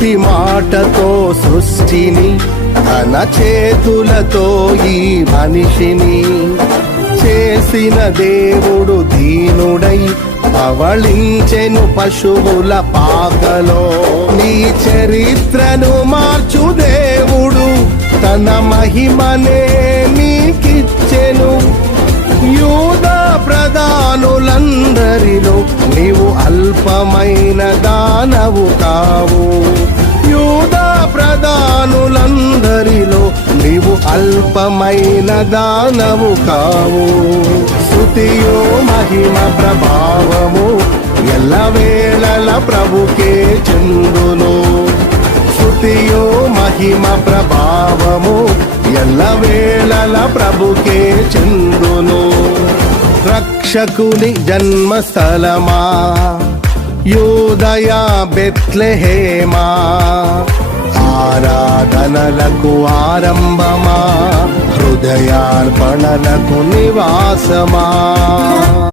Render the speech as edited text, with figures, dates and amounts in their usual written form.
నోటి మాటతో సృష్టిని తన చేతులతో ఈ మనిషిని చేసిన దేవుడు దీనుడై పవళించెను పశువుల పాకలో. నీ చరిత్రను మార్చు దేవుడు తన మహిమనే నీకిచ్చెను. యూదా ప్రధానులందరిలో నీవు అల్పమైన దానవు కావు. యూదా ప్రధానులందరిలో నీవు అల్పమైన దానవు కావు. స్తుతియో మహిమ ప్రభావము ఎల్లవేళల ప్రభుకే చెందును. స్తుతియో మహిమ ప్రభావము ఎల్లవేళల ప్రభుకే చెందును. రక్షకుని జన్మస్థలమా యూదయ బెత్లెహేమా, ఆరాధనలకు ఆరంభమా, హృదయార్పణలకు నివాసమా.